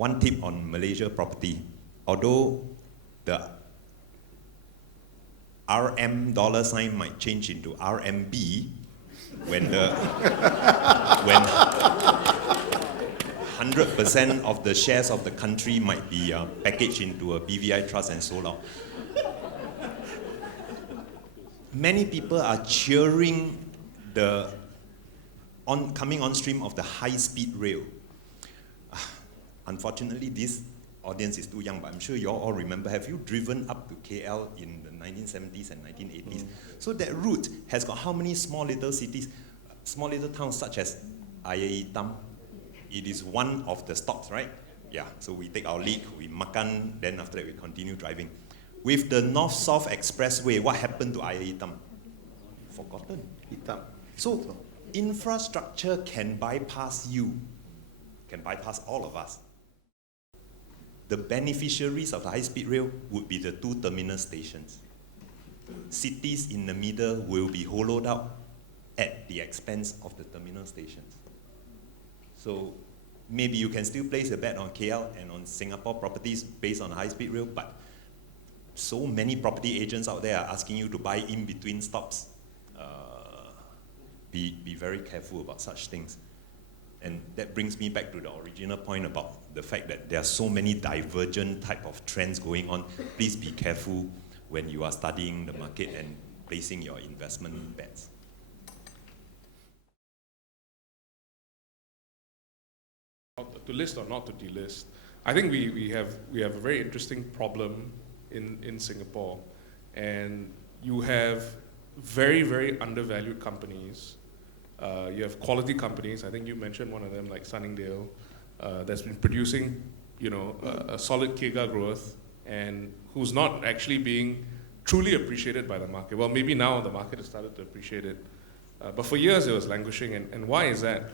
one tip on Malaysia property. Although the RM dollar sign might change into RMB when 100% of the shares of the country might be packaged into a BVI trust and sold out. Many people are cheering the coming on stream of the high-speed rail. Unfortunately, this audience is too young, but I'm sure you all remember. Have you driven up to KL in the 1970s and 1980s? So that route has got how many small little cities, small little towns such as Ayaitam. It is one of the stops, right? Yeah, so we take our leak, we makan, then after that we continue driving. With the North-South Expressway, what happened to Ayaitam? Forgotten. So infrastructure can bypass you, can bypass all of us. The beneficiaries of the high-speed rail would be the two terminal stations. Cities in the middle will be hollowed out at the expense of the terminal stations. So maybe you can still place a bet on KL and on Singapore properties based on high-speed rail, but so many property agents out there are asking you to buy in between stops. Be very careful about such things. And that brings me back to the original point about the fact that there are so many divergent type of trends going on. Please be careful when you are studying the market and placing your investment bets. To list or not to delist, I think we have a very interesting problem in Singapore, and you have very, very undervalued companies. You have quality companies. I think you mentioned one of them, like Sunningdale, that's been producing, a solid CAGR growth, and who's not actually being truly appreciated by the market. Well, maybe now the market has started to appreciate it, but for years it was languishing. And why is that?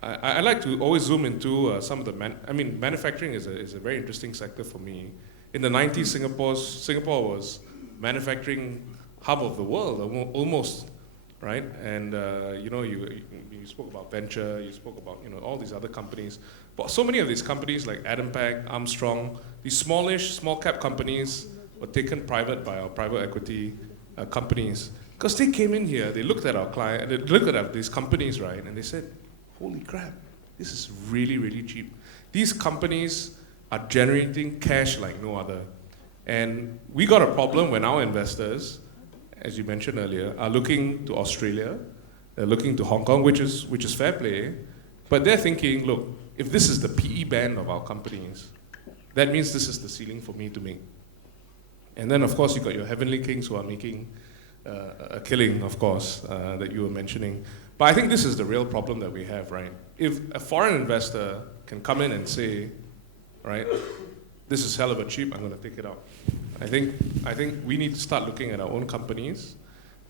I like to always zoom into some of the manufacturing is a very interesting sector for me. In the 90s, Singapore was manufacturing hub of the world, almost, right? And you spoke about venture, you spoke about all these other companies. But so many of these companies like Adam Pack, Armstrong, these smallish, small cap companies were taken private by our private equity companies. Because they came in here, they looked at our client, they looked at these companies, right? And they said, holy crap, this is really, really cheap. These companies are generating cash like no other. And we got a problem when our investors, as you mentioned earlier, are looking to Australia, they're looking to Hong Kong, which is fair play, but they're thinking, look, if this is the PE band of our companies, that means this is the ceiling for me to make. And then, of course, you got your heavenly kings who are making a killing, of course, that you were mentioning. But I think this is the real problem that we have, right? If a foreign investor can come in and say, right, this is hell of a cheap, I'm going to pick it up. I think we need to start looking at our own companies,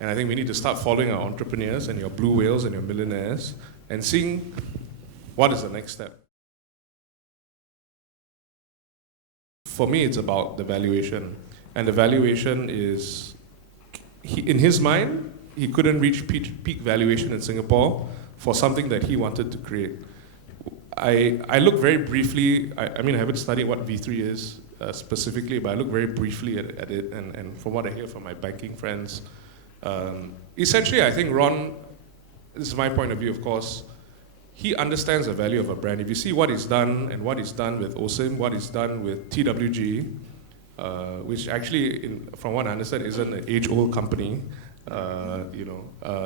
and I think we need to start following our entrepreneurs and your blue whales and your millionaires and seeing what is the next step. For me, it's about the valuation. And the valuation is, in his mind, he couldn't reach peak valuation in Singapore for something that he wanted to create. I look very briefly, I haven't studied what V3 is specifically, but I look very briefly at it, and from what I hear from my banking friends, essentially I think Ron, this is my point of view of course, he understands the value of a brand. If you see what he's done and what he's done with OSIM, what he's done with TWG, which actually, from what I understand, isn't an age-old company.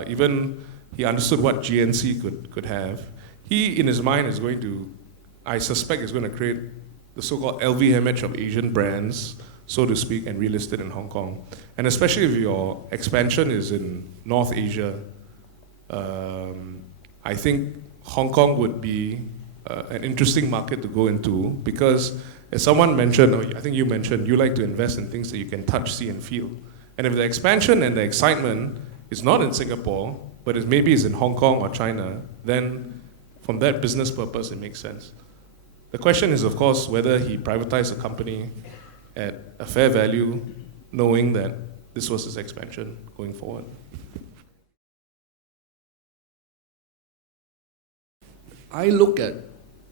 Even he understood what GNC could have. He, in his mind, is going to, I suspect, is going to create the so-called LVMH of Asian brands, so to speak, and relist it in Hong Kong. And especially if your expansion is in North Asia, I think Hong Kong would be an interesting market to go into because, as someone mentioned, or I think you mentioned, you like to invest in things that you can touch, see, and feel. And if the expansion and the excitement is not in Singapore, but maybe is in Hong Kong or China, then from that business purpose, it makes sense. The question is, of course, whether he privatized a company at a fair value, knowing that this was his expansion going forward. I look at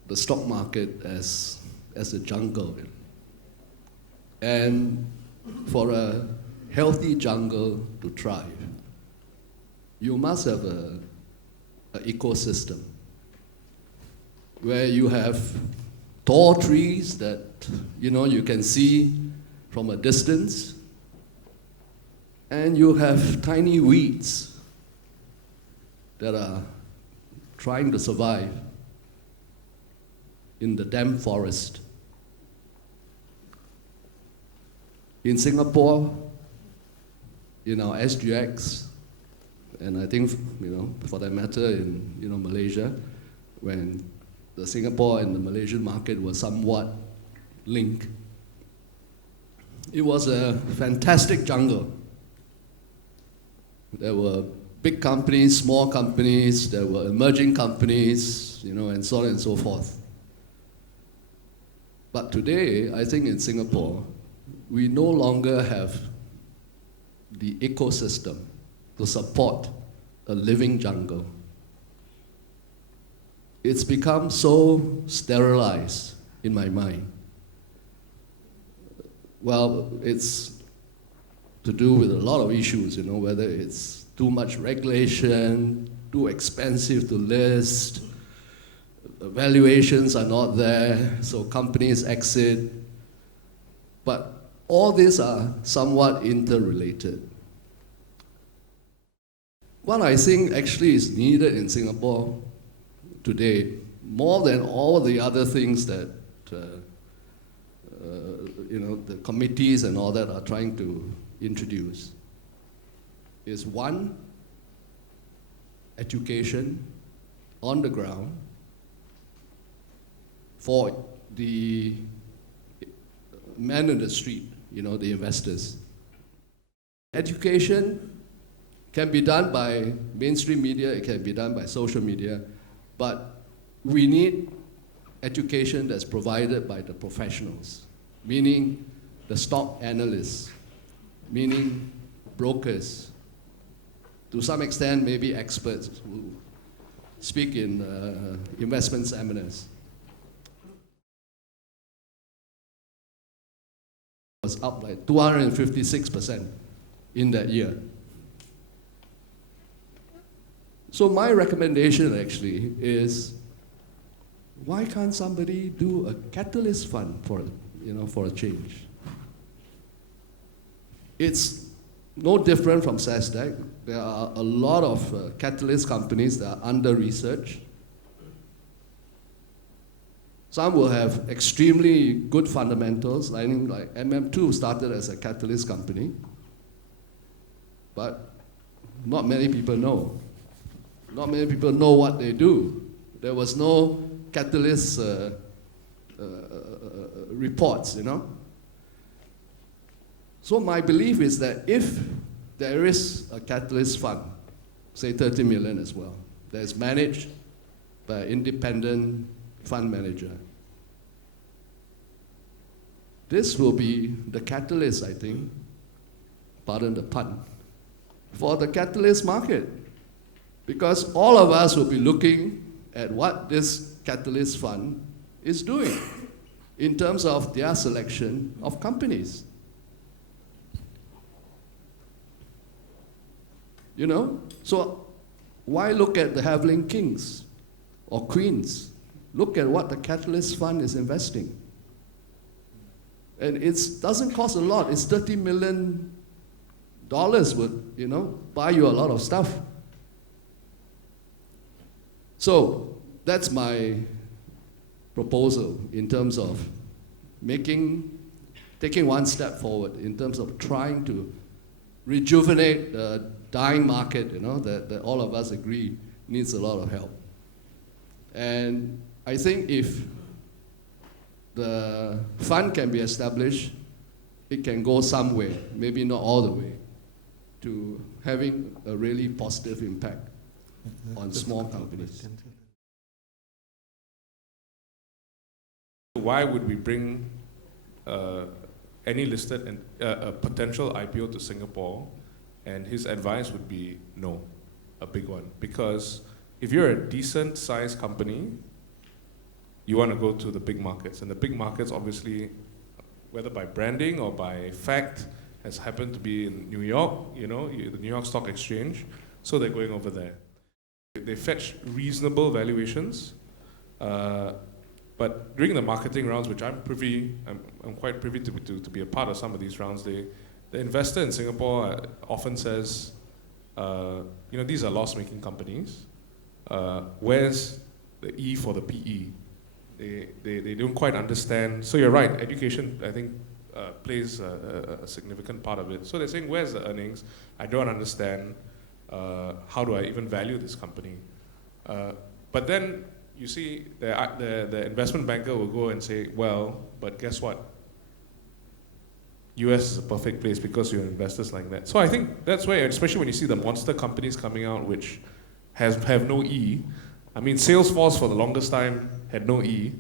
the stock market as as a jungle. And for a healthy jungle to thrive, you must have an ecosystem where you have tall trees that you can see from a distance, and you have tiny weeds that are trying to survive in the damp forest. In Singapore, in our SGX, and I think for that matter in Malaysia, when the Singapore and the Malaysian market were somewhat linked, it was a fantastic jungle. There were big companies, small companies, there were emerging companies, and so on and so forth. But today, I think in Singapore, we no longer have the ecosystem to support a living jungle. It's become so sterilized in my mind. Well, it's to do with a lot of issues, whether it's too much regulation, too expensive to list, valuations are not there, so companies exit. But all these are somewhat interrelated. What I think actually is needed in Singapore today, more than all the other things that the committees and all that are trying to introduce, is one, education on the ground for the man in the street, the investors. Education can be done by mainstream media, it can be done by social media, but we need education that's provided by the professionals, meaning the stock analysts, meaning brokers, to some extent maybe experts who speak in investment seminars. Was up like 256% in that year. So my recommendation actually is, why can't somebody do a Catalist fund for a change? It's no different from SASDAQ. There are a lot of Catalist companies that are under research. Some will have extremely good fundamentals. I think like MM2 started as a Catalist company, but not many people know. Not many people know what they do. There was no Catalist reports, So my belief is that if there is a Catalist fund, say 30 million as well, that is managed by an independent fund manager, this will be the catalyst, I think, pardon the pun, for the Catalist market. Because all of us will be looking at what this Catalist fund is doing in terms of their selection of companies. So why look at the Haveling Kings or Queens? Look at what the Catalist fund is investing. And it doesn't cost a lot. It's $30 million would, buy you a lot of stuff. So that's my proposal in terms of taking one step forward in terms of trying to rejuvenate the dying market, that all of us agree needs a lot of help. And I think if the fund can be established, it can go some way, maybe not all the way, to having a really positive impact on small companies. Why would we bring any listed and a potential IPO to Singapore? And his advice would be no, a big one. Because if you're a decent sized company, you want to go to the big markets. And the big markets, obviously, whether by branding or by fact, has happened to be in New York, the New York Stock Exchange, so they're going over there. They fetch reasonable valuations, but during the marketing rounds, which I'm quite privy to be a part of some of these rounds, the investor in Singapore often says, these are loss-making companies. Where's the E for the PE? They don't quite understand. So you're right, education, I think, plays a significant part of it. So they're saying, where's the earnings? I don't understand. How do I even value this company? But then you see the investment banker will go and say, well, but guess what? US is a perfect place because you're investors like that. So I think that's where, especially when you see the monster companies coming out which have no E. I mean, Salesforce for the longest time had no E.